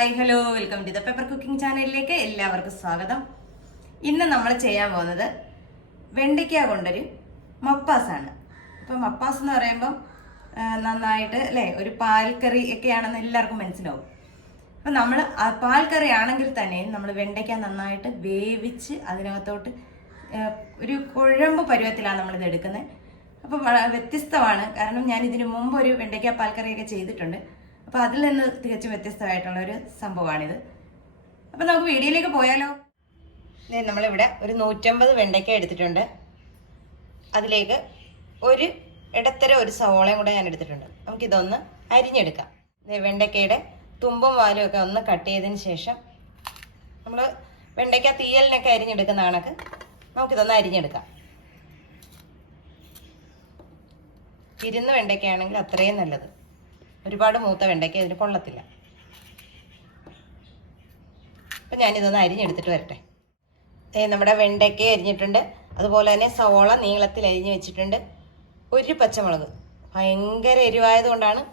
Hi hello welcome to the paper cooking ചാനലിലേക്ക് എല്ലാവർക്കും സ്വാഗതം. ഇന്ന് നമ്മൾ ചെയ്യാൻ പോകുന്നത് വെണ്ടയ്ക്ക കൊണ്ടൊരു മപ്പാസാണ്. ഇപ്പം മപ്പാസ് എന്ന് പറയുമ്പം നന്നായിട്ട് അല്ലേ ഒരു പാൽക്കറി ഒക്കെയാണെന്ന് എല്ലാവർക്കും മനസ്സിലാവും. അപ്പം നമ്മൾ പാൽക്കറി ആണെങ്കിൽ തന്നെ നമ്മൾ വെണ്ടയ്ക്ക നന്നായിട്ട് വേവിച്ച് അതിനകത്തോട്ട് ഒരു കുഴമ്പ് പരുവത്തിലാണ് നമ്മളിത് എടുക്കുന്നത്. അപ്പം വ്യത്യസ്തമാണ്, കാരണം ഞാൻ ഇതിനു മുമ്പ് ഒരു വെണ്ടയ്ക്ക പാൽക്കറിയൊക്കെ ചെയ്തിട്ടുണ്ട്. അപ്പോൾ അതിൽ നിന്ന് തികച്ചും വ്യത്യസ്തമായിട്ടുള്ള ഒരു സംഭവമാണിത്. അപ്പം നമുക്ക് വീഡിയോയിലേക്ക് പോയാലോ. നമ്മളിവിടെ ഒരു 150 വെണ്ടയ്ക്ക എടുത്തിട്ടുണ്ട്. അതിലേക്ക് ഒരു ഇടത്തരം ഒരു സവോളയും കൂടെ ഞാൻ എടുത്തിട്ടുണ്ട്. നമുക്കിതൊന്ന് അരിഞ്ഞെടുക്കാം. വെണ്ടയ്ക്കയുടെ തുമ്പും വാലും ഒക്കെ ഒന്ന് കട്ട് ചെയ്തതിന് ശേഷം നമ്മൾ വെണ്ടയ്ക്ക തീയലിനൊക്കെ അരിഞ്ഞെടുക്കുന്ന കണക്ക് നമുക്കിതൊന്ന് അരിഞ്ഞെടുക്കാം. ഇരുന്ന് വെണ്ടയ്ക്കയാണെങ്കിൽ അത്രയും നല്ലത്. ഒരുപാട് മൂത്ത വെണ്ടയ്ക്ക ഇതിന് കൊള്ളത്തില്ല. അപ്പം ഞാനിതൊന്ന് അരിഞ്ഞെടുത്തിട്ട് വരട്ടെ. നമ്മുടെ വെണ്ടയ്ക്ക അരിഞ്ഞിട്ടുണ്ട്. അതുപോലെ തന്നെ സവോള നീളത്തിൽ അരിഞ്ഞ് വെച്ചിട്ടുണ്ട്. ഒരു പച്ചമുളക്, ഭയങ്കര എരിവായതുകൊണ്ടാണ്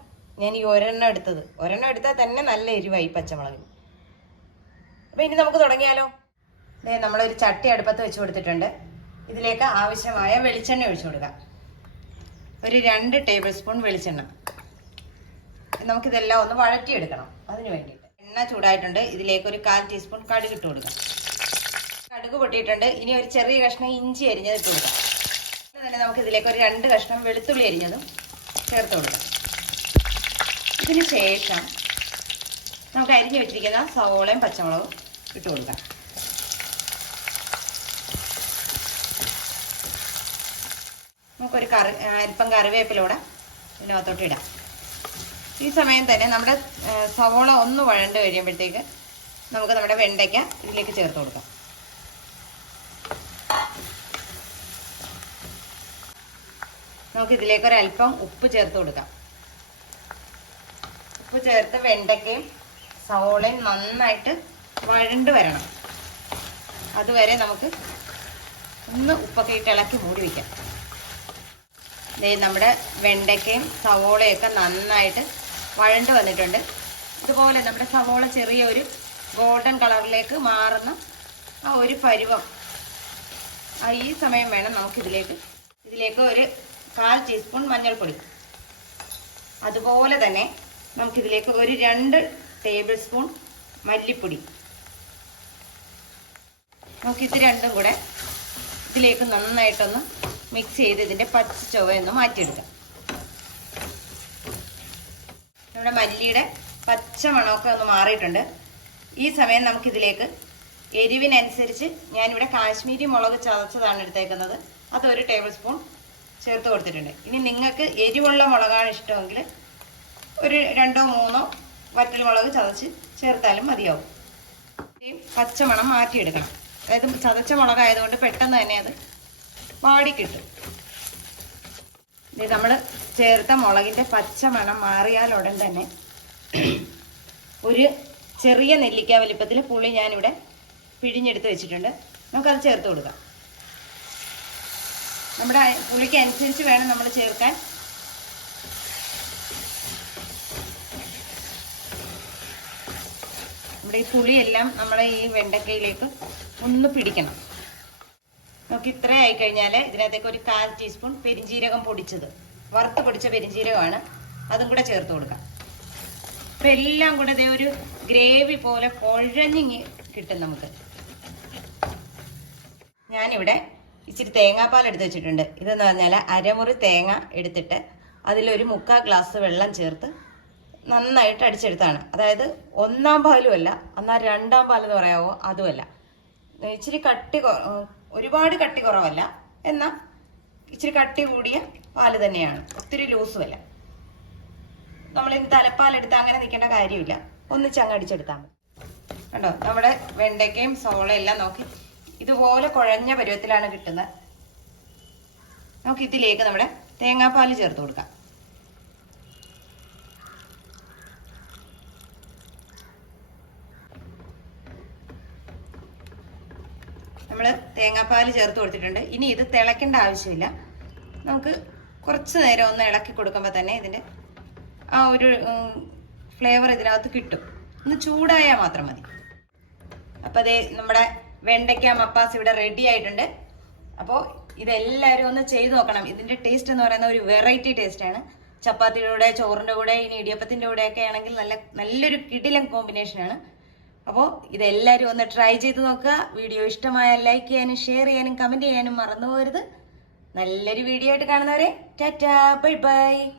ഞാൻ ഈ ഒരെണ്ണം എടുത്തത്. ഒരെണ്ണം എടുത്താൽ തന്നെ നല്ല എരിവായി പച്ചമുളകിന്. അപ്പം ഇനി നമുക്ക് തുടങ്ങിയാലോ. നമ്മളൊരു ചട്ടി അടുപ്പത്ത് വെച്ച് കൊടുത്തിട്ടുണ്ട്. ഇതിലേക്ക് ആവശ്യമായ വെളിച്ചെണ്ണ ഒഴിച്ചു കൊടുക്കാം. ഒരു 2 ടേബിൾ സ്പൂൺ വെളിച്ചെണ്ണ. നമുക്കിതെല്ലാം ഒന്ന് വഴറ്റിയെടുക്കണം. അതിന് വേണ്ടിയിട്ട് എണ്ണ ചൂടായിട്ടുണ്ട്. ഇതിലേക്ക് ഒരു 1/4 ടീസ്പൂൺ കടുക് ഇട്ട് കൊടുക്കാം. കടുക് പൊട്ടിയിട്ടുണ്ട്. ഇനി ഒരു ചെറിയ കഷ്ണം ഇഞ്ചി അരിഞ്ഞത് ഇട്ട് കൊടുക്കാം. തന്നെ നമുക്ക് ഇതിലേക്ക് ഒരു 2 കഷ്ണം വെളുത്തുള്ളി അരിഞ്ഞതും ചേർത്ത് കൊടുക്കാം. ഇതിന് ശേഷം നമുക്ക് അരിഞ്ഞു വെച്ചിരിക്കുന്ന സവോളയും പച്ചമുളകും ഇട്ട് കൊടുക്കാം. നമുക്കൊരു അല്പം കറിവേപ്പിലൂടെ ഇതിനകത്തോട്ട് ഇടാം. ഈ സമയം തന്നെ നമ്മുടെ സവോള ഒന്ന് വഴണ്ട് കഴിയുമ്പോഴത്തേക്ക് നമുക്ക് നമ്മുടെ വെണ്ടയ്ക്ക ഇതിലേക്ക് ചേർത്ത് കൊടുക്കാം. നമുക്ക് ഇതിലേക്ക് ഒരല്പം ഉപ്പ് ചേർത്ത് കൊടുക്കാം. ഉപ്പ് ചേർത്ത് വെണ്ടയ്ക്കയും സവോളയും നന്നായിട്ട് വഴണ്ട് വരണം. അതുവരെ നമുക്ക് ഒന്ന് ഉപ്പൊക്കെ ഇട്ട് ഇളക്കി മൂടി വയ്ക്കാം. നമ്മുടെ വെണ്ടയ്ക്കയും സവോളയൊക്കെ നന്നായിട്ട് വഴണ്ട് വന്നിട്ടുണ്ട്. ഇതുപോലെ നമ്മുടെ സവോള ചെറിയൊരു ഗോൾഡൻ കളറിലേക്ക് മാറുന്ന ആ ഒരു പരുവം ഈ സമയം വേണം നമുക്കിതിലേക്ക് ഒരു 1/4 ടീസ്പൂൺ മഞ്ഞൾപ്പൊടി. അതുപോലെ തന്നെ നമുക്കിതിലേക്ക് ഒരു 2 ടേബിൾ സ്പൂൺ മല്ലിപ്പൊടി. നമുക്കിത് രണ്ടും കൂടെ ഇതിലേക്ക് നന്നായിട്ടൊന്ന് മിക്സ് ചെയ്ത് ഇതിൻ്റെ പച്ച ചുവയൊന്ന് മാറ്റിയെടുക്കാം. നമ്മുടെ മല്ലിയുടെ പച്ച മണമൊക്കെ ഒന്ന് മാറിയിട്ടുണ്ട്. ഈ സമയം നമുക്കിതിലേക്ക് എരിവിനനുസരിച്ച് ഞാനിവിടെ കാശ്മീരി മുളക് ചതച്ചതാണ് എടുത്തേക്കുന്നത്. അത് 1 ടേബിൾ സ്പൂൺ ചേർത്ത് കൊടുത്തിട്ടുണ്ട്. ഇനി നിങ്ങൾക്ക് എരിവുള്ള മുളകാണ് ഇഷ്ടമെങ്കിൽ ഒരു 2-3 വറ്റൽ മുളക് ചതച്ച് ചേർത്താലും മതിയാവും. പച്ചമണം മാറ്റിയെടുക്കണം. അതായത് ചതച്ച മുളകായതുകൊണ്ട് പെട്ടെന്ന് തന്നെ അത് വാടി കിട്ടും. ഇത് നമ്മൾ ചേർത്ത മുളകിൻ്റെ പച്ച മണം മാറിയാൽ ഉടൻ തന്നെ ഒരു ചെറിയ നെല്ലിക്ക വലിപ്പത്തിൽ പുളി ഞാനിവിടെ പിഴിഞ്ഞെടുത്ത് വെച്ചിട്ടുണ്ട്. നമുക്കത് ചേർത്ത് കൊടുക്കാം. നമ്മുടെ പുളിക്ക് അനുസരിച്ച് വേണം നമ്മൾ ചേർക്കാൻ. നമ്മുടെ ഈ പുളിയെല്ലാം നമ്മളെ ഈ വെണ്ടക്കയിലേക്ക് ഒന്ന് പിടിക്കണം. നമുക്ക് ഇത്ര ആയിക്കഴിഞ്ഞാൽ ഇതിനകത്തേക്ക് ഒരു 1/4 ടീസ്പൂൺ പെരിഞ്ജീരകം പൊടിച്ചത്, വറുത്ത് പൊടിച്ച പെരിഞ്ജീരകമാണ്, അതും കൂടെ ചേർത്ത് കൊടുക്കാം. അപ്പം എല്ലാം കൂടെ ഇതേ ഒരു ഗ്രേവി പോലെ കുഴഞ്ഞ് കിട്ടും നമുക്ക്. ഞാനിവിടെ ഇച്ചിരി തേങ്ങാപ്പാൽ എടുത്ത് വെച്ചിട്ടുണ്ട്. ഇതെന്ന് പറഞ്ഞാൽ അരമുറി തേങ്ങ എടുത്തിട്ട് അതിലൊരു 3/4 ഗ്ലാസ് വെള്ളം ചേർത്ത് നന്നായിട്ട് അടിച്ചെടുത്താണ്. അതായത് 1-ാം പാലും അല്ല, എന്നാൽ 2-ാം പാലെന്ന് പറയാവോ അതുമല്ല. ഇച്ചിരി ഒരുപാട് കട്ടി കുറവല്ല, എന്നാൽ ഇച്ചിരി കട്ടി കൂടിയ പാല് തന്നെയാണ്. ഒത്തിരി ലൂസുമല്ല. നമ്മളിന്ന് തലപ്പാലെടുത്ത് അങ്ങനെ നിൽക്കേണ്ട കാര്യമില്ല. ഒന്നിച്ചങ്ങ് അടിച്ചെടുത്താൽ മതി. കണ്ടോ, നമ്മുടെ വെണ്ടയ്ക്കയും സവോളയും എല്ലാം നോക്കി ഇതുപോലെ കുഴഞ്ഞ പരുവത്തിലാണ് കിട്ടുന്നത്. നമുക്ക് ഇതിലേക്ക് നമ്മുടെ തേങ്ങാപ്പാൽ ചേർത്ത് കൊടുക്കാം. നമ്മൾ തേങ്ങാപ്പാൽ ചേർത്ത് കൊടുത്തിട്ടുണ്ട്. ഇനി ഇത് തിളയ്ക്കേണ്ട ആവശ്യമില്ല. നമുക്ക് കുറച്ച് നേരം ഒന്ന് ഇളക്കി കൊടുക്കുമ്പോൾ തന്നെ ഇതിൻ്റെ ആ ഒരു ഫ്ലേവർ ഇതിനകത്ത് കിട്ടും. ഒന്ന് ചൂടായാൽ മാത്രം മതി. അപ്പോൾ അതേ നമ്മുടെ വെണ്ടയ്ക്ക മപ്പാസ് ഇവിടെ റെഡി ആയിട്ടുണ്ട്. അപ്പോൾ ഇതെല്ലാവരും ഒന്ന് ചെയ്ത് നോക്കണം. ഇതിൻ്റെ ടേസ്റ്റ് എന്ന് പറയുന്ന ഒരു വെറൈറ്റി ടേസ്റ്റാണ്. ചപ്പാത്തിയുടെ കൂടെ, ചോറിൻ്റെ കൂടെ, ഇനി ഇടിയപ്പത്തിൻ്റെ കൂടെയൊക്കെ ആണെങ്കിൽ നല്ലൊരു കിടിലൻ കോമ്പിനേഷനാണ്. അപ്പോൾ ഇതെല്ലാവരും ഒന്ന് ട്രൈ ചെയ്ത് നോക്കുക. വീഡിയോ ഇഷ്ടമായാൽ ലൈക്ക് ചെയ്യാനും ഷെയർ ചെയ്യാനും കമൻറ്റ് ചെയ്യാനും മറന്നു പോകരുത്. നല്ലൊരു വീഡിയോ ആയിട്ട് കാണുന്നവരെ ടാറ്റാ ബൈ ബൈ.